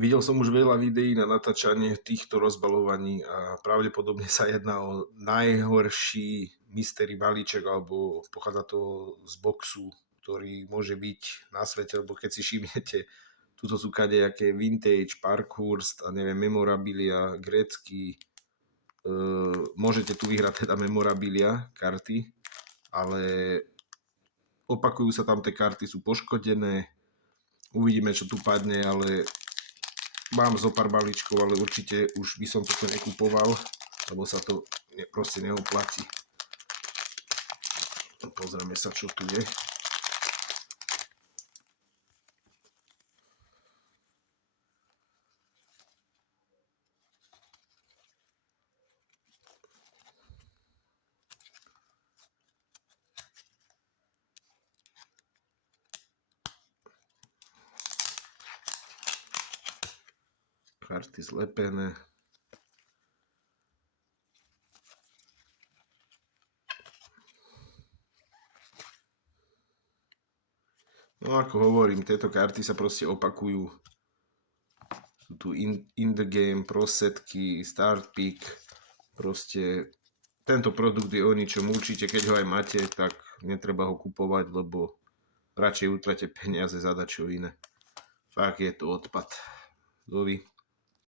Videl som už veľa videí na natáčanie týchto rozbalovaní a pravdepodobne sa jedná o najhorší mystery balíček, alebo pochádza to z boxu, ktorý môže byť na svete, lebo keď si všimnete, tuto sú kadejaké vintage, Parkhurst a neviem, memorabilia, grécky. Môžete tu vyhrať teda memorabilia, karty, ale opakujú sa tam, tie karty sú poškodené. Uvidíme, čo tu padne, ale mám zo pár balíčkov, ale určite už by som toto nekupoval, lebo sa to proste neoplatí. Pozrieme sa, čo tu je. Karty zlepené. No ako hovorím, tieto karty sa proste opakujú. Sú tu in the game, prosetky, start pick. Proste tento produkt je o ničom. Určite, keď ho aj máte, tak netreba ho kupovať, lebo radšej utrate peniaze za dačo iné. Fakt je to odpad. Dovi.